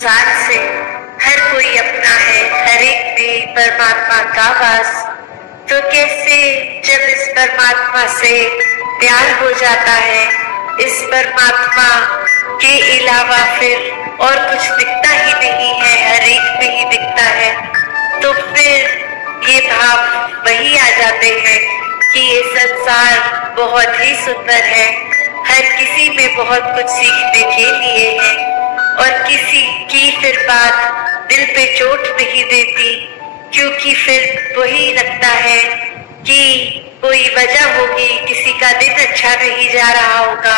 इंसान से हर कोई अपना है, हर एक में परमात्मा का वास। तो कैसे जब इस परमात्मा से प्यार हो जाता है, इस परमात्मा के अलावा फिर और कुछ दिखता ही नहीं है, हर एक में ही दिखता है, तो फिर ये भाव वही आ जाते हैं कि ये संसार बहुत ही सुंदर है, हर किसी में बहुत कुछ सीखने के लिए है, और किसी की फिर बात दिल पे चोट नहीं देती, क्योंकि फिर वही लगता है कि कोई वजह होगी, किसी का दिन अच्छा नहीं जा रहा होगा,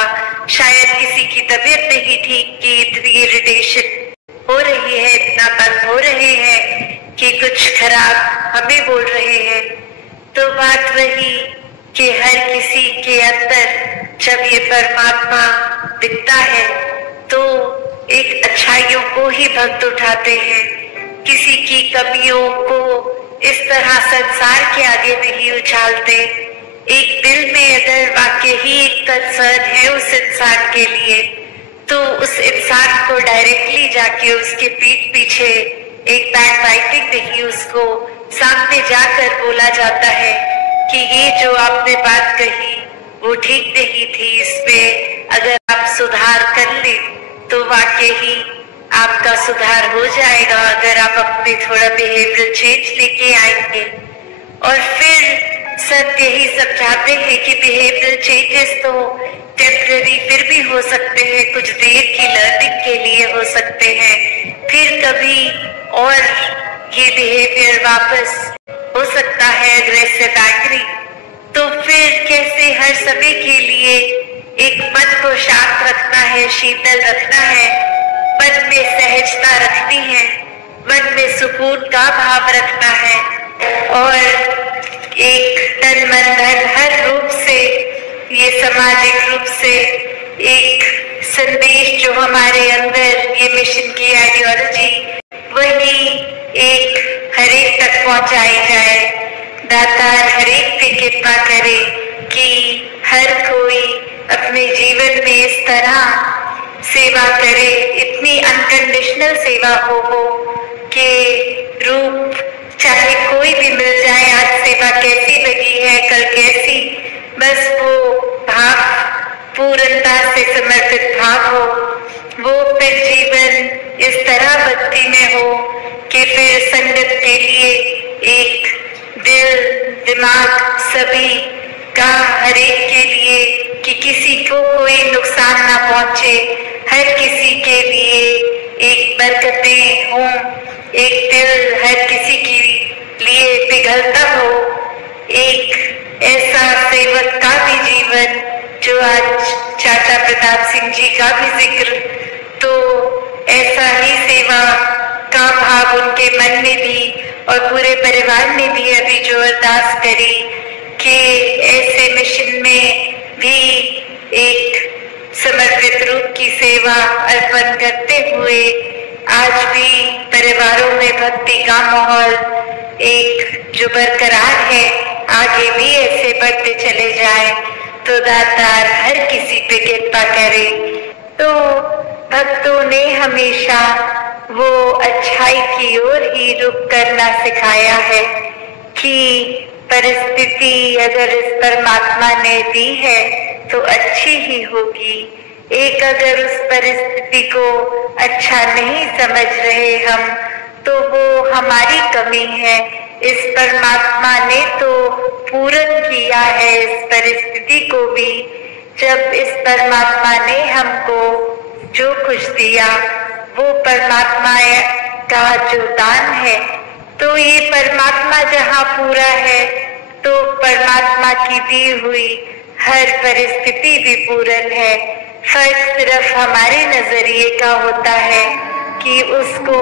शायद किसी की तबीयत नहीं ठीक कि इतनी इरिटेशन हो रही है, इतना बंद हो रहे हैं कि कुछ खराब हमें बोल रहे हैं। तो बात वही कि हर किसी के अंदर जब ये परमात्मा दिखता है तो एक अच्छाइयों को ही भक्त उठाते हैं, किसी की कमियों को इस तरह संसार के आगे नहीं उछालते। एक दिल में अगर वाकई ही एक कंसर्न है उस इंसान के लिए, तो उस इंसान को डायरेक्टली जाके उसके पीठ पीछे एक बैक बाइटिंग नहीं, उसको सामने जाकर बोला जाता है कि ये जो आपने बात कही वो ठीक नहीं थी, इसमें अगर आप सुधार कर ले तो वाकई ही आपका सुधार हो जाएगा, अगर आप अपने थोड़ा बिहेवियर चेंज लेके आएंगे। और फिर सब यही समझाते हैं कि बिहेवियर चेंजेस तो टेम्पररी फिर भी हो सकते हैं, कुछ देर की लर्निंग के लिए हो सकते हैं, फिर कभी और ये बिहेवियर वापस हो सकता है अग्रेसिव एंग्री। तो फिर कैसे हर समय के लिए एक मन को शांत रखना है, शीतल रखना है, मन में सहजता रखनी है, मन में सुकून का भाव रखना है, और एक तन मन धन हर रूप से, ये सामाजिक रूप से एक संदेश जो हमारे अंदर ये मिशन की आइडियोलॉजी वही एक हरेक तक पहुंचाई जाए। दातार हरेक पे कृपा करे कि हर कोई अपने जीवन में इस तरह सेवा करे, इतनी अनकंडीशनल सेवा हो कि रूप चाहे कोई भी मिल जाए, आज सेवा कैसी लगी है, कल कैसी, बस वो भाव पूर्णता से समर्पित भाव हो, वो फिर जीवन इस तरह भक्ति में हो कि फिर संगत के लिए एक दिल दिमाग सभी का हर एक के लिए कि किसी को कोई नुकसान ना पहुंचे, हर किसी के लिए एक बरकतें हों, एक दिल हर किसी के लिए पिघलता हो, एक ऐसा सेवक का भी जीवन जो आज चाचा प्रताप सिंह जी का भी जिक्र, तो ऐसा ही सेवा का भाव उनके मन में भी और पूरे परिवार ने भी अभी जो अरदास करी कि ऐसे मिशन में भी एक समर्पित रूप की सेवा अर्पण करते हुए आज भी परिवारों में भक्ति का माहौल एक जो बरकरार है, आगे भी ऐसे बढ़ते चले जाए, तो दातार हर किसी पे कृपा करे। तो भक्तों ने हमेशा वो अच्छाई की ओर ही रुख करना सिखाया है कि परिस्थिति अगर इस परमात्मा ने दी है तो अच्छी ही होगी। एक अगर उस परिस्थिति को अच्छा नहीं समझ रहे हम, तो वो हमारी कमी है। इस परमात्मा ने तो पूर्ण किया है इस परिस्थिति को भी। जब इस परमात्मा ने हमको जो कुछ दिया वो परमात्मा का जो दान है, तो ये परमात्मा जहाँ पूरा है तो परमात्मा की दी हुई हर परिस्थिति भी पूर्ण है। फर्क सिर्फ हमारे नजरिए का होता है कि उसको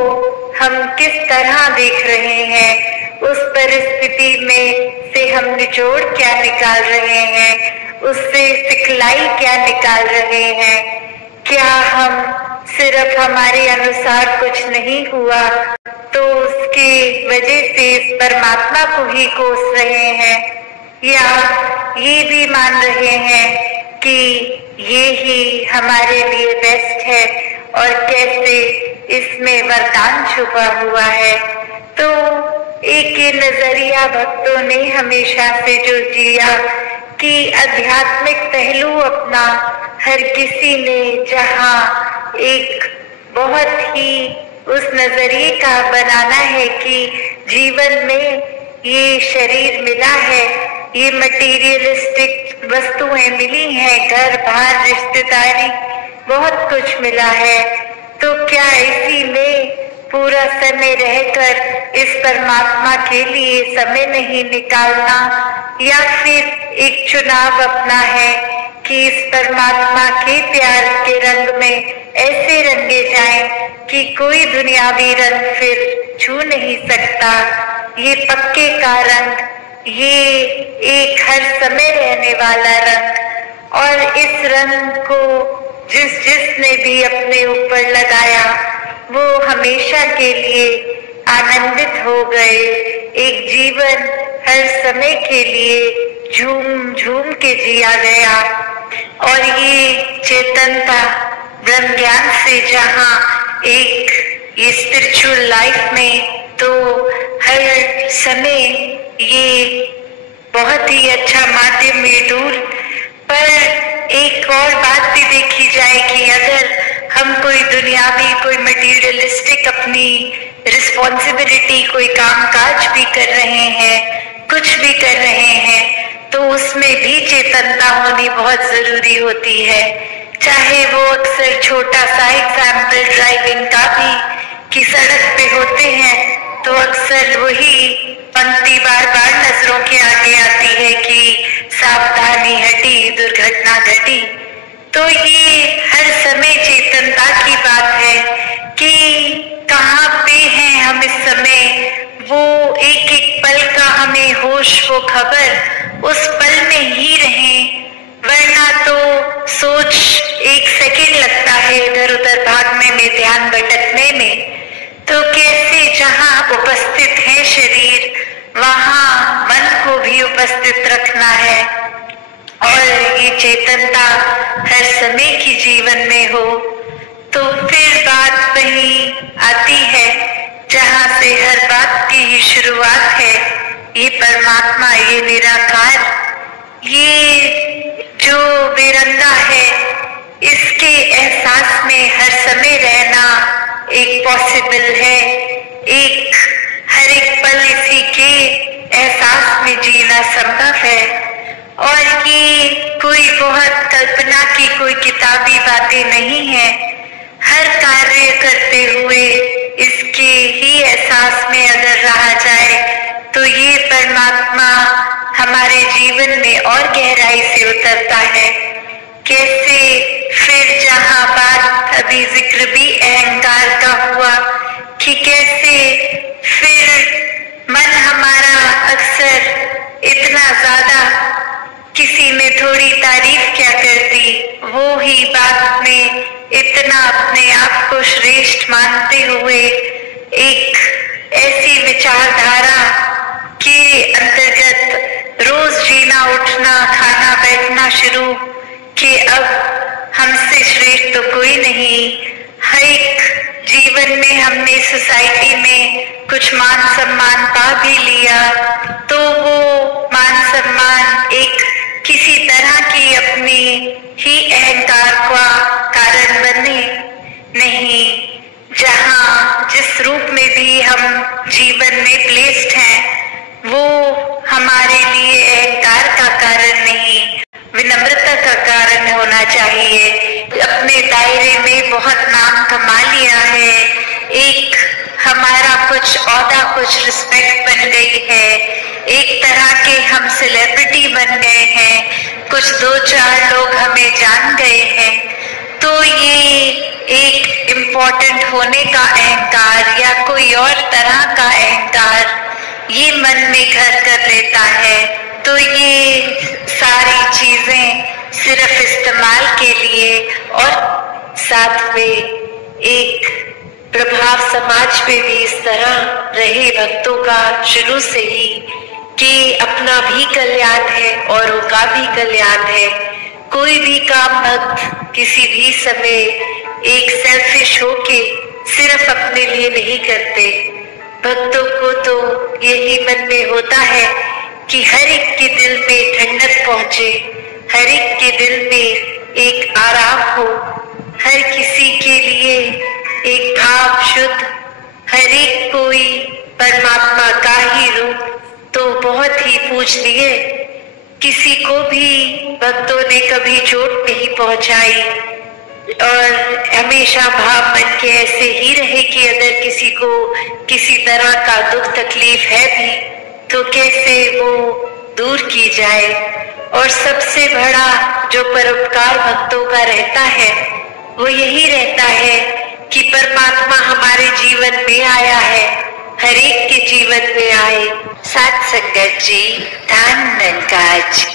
हम किस तरह देख रहे हैं, उस परिस्थिति में से हम निचोड़ क्या निकाल रहे हैं, उससे सिखलाई क्या निकाल रहे हैं। क्या हम सिर्फ हमारे अनुसार कुछ नहीं हुआ तो उसकी वजह से इस परमात्मा को ही कोस रहे हैं, या ये भी मान रहे हैं कि ये ही हमारे लिए बेस्ट है और कैसे इसमें वरदान छुपा हुआ है। तो एक ये नजरिया भक्तों ने हमेशा से जो जिया कि आध्यात्मिक पहलू अपना हर किसी ने जहाँ एक बहुत ही उस नजरिए का बनाना है कि जीवन में ये शरीर मिला है, ये मटेरियलिस्टिक वस्तुएं मिली हैं, घर बार रिश्तेदारी बहुत कुछ मिला है, तो क्या इसी में पूरा समय रहकर इस परमात्मा के लिए समय नहीं निकालना, या फिर एक चुनाव अपना है कि इस परमात्मा के प्यार के रंग में ऐसे रंगे जाएं कि कोई दुनियावी रंग फिर छू नहीं सकता। ये पक्के का रंग, ये एक हर समय रहने वाला रंग, और इस रंग को जिसने भी अपने ऊपर लगाया वो हमेशा के लिए आनंदित हो गए। एक जीवन हर समय के लिए झूम झूम के जिया गया। और ये चेतनता ब्रह्म ज्ञान से जहाँ एक ये स्पिरिचुअल लाइफ में तो हर समय ये बहुत ही अच्छा माध्यम ये टूल, पर एक और बात भी देखी जाए कि अगर हम कोई दुनियावी कोई मटेरियलिस्टिक अपनी रिस्पॉन्सिबिलिटी कोई काम काज भी कर रहे हैं, कुछ भी कर रहे हैं, तो उसमें भी चेतनता होनी बहुत जरूरी होती है। चाहे वो अक्सर छोटा सा एग्जाम्पल ड्राइविंग का भी कि सड़क पे होते हैं तो अक्सर वही पंक्ति बार बार नजरों के आगे आती है कि सावधानी हटी दुर्घटना घटी। तो ये हर समय चेतनता की बात है कि कहाँ पे हैं हम इस समय, वो एक एक पल का हमें होश वो खबर उस पल में ही रहें, वरना तो सोच एक सेकंड लगता है इधर उधर भागने में, ध्यान भटकने में। तो कैसे जहाँ उपस्थित है शरीर वहाँ मन को भी उपस्थित रखना है, और ये चेतनता हर समय की जीवन में हो। तो फिर बात वही आती है जहाँ से हर बात की ही शुरुआत है, ये परमात्मा, ये निराकार, ये जो बेरंगा है, इसके एहसास में हर समय रहना एक पॉसिबल है। एक हर एक पल इसी के एहसास में जीना संभव है। और ये कोई बहुत कल्पना की कोई किताबी बातें नहीं है। हर कार्य करते हुए इसके ही एहसास में अगर रहा जाए तो ये परमात्मा हमारे जीवन में और गहराई से उतरता है। कैसे फिर जहाँ बात अभी जिक्र भी अहंकार का हुआ कि कैसे फिर मन हमारा अक्सर इतना ज्यादा किसी ने थोड़ी तारीफ क्या कर दी, वो ही बात में इतना अपने आप को श्रेष्ठ मानते हुए एक ऐसी विचारधारा के अंतर्गत रोज जीना उठना खाना बैठना शुरू कि अब हमसे श्रेष्ठ तो कोई नहीं। हर एक जीवन में हमने सोसाइटी में कुछ मान सम्मान पा भी लिया तो वो मान सम्मान एक किसी तरह की अपनी ही अहंकार का कारण बने नहीं। जहाँ जिस रूप में भी हम जीवन में प्लेस्ड हैं वो हमारे लिए अहंकार का कारण नहीं, विनम्रता का कारण होना चाहिए। अपने दायरे में बहुत नाम कमा लिया है, एक हमारा कुछ औहदा कुछ रिस्पेक्ट बन गई है, एक तरह के हम सेलिब्रिटी बन गए हैं, कुछ दो चार लोग हमें जान गए हैं, तो ये एक इम्पोर्टेंट होने का अहंकार या कोई और तरह का अहंकार ये मन में घर कर लेता है। तो ये सारी चीजें सिर्फ इस्तेमाल के लिए और साथ में एक प्रभाव समाज में भी इस तरह रहे भक्तों का शुरू से ही कि अपना भी कल्याण है और उनका भी कल्याण है। कोई भी काम भक्त किसी भी समय एक सेल्फिश होके सिर्फ अपने लिए नहीं करते। भक्तों को तो यही मन में होता है कि हर एक के दिल में ठंडक पहुंचे, हर एक के दिल में एक आराम हो, हर किसी के लिए एक भाव शुद्ध, हर एक कोई परमात्मा का ही रूप तो बहुत ही पूजनीय। किसी को भी भक्तों ने कभी चोट नहीं पहुंचाई और हमेशा भाव मन के ऐसे ही रहे कि अगर किसी को किसी तरह का दुख तकलीफ है भी तो कैसे वो दूर की जाए। और सबसे बड़ा जो परोपकार भक्तों का रहता है वो यही रहता है कि परमात्मा हमारे जीवन में आया है, हर एक के जीवन में आए। साथ संगत जी, धन धन का आज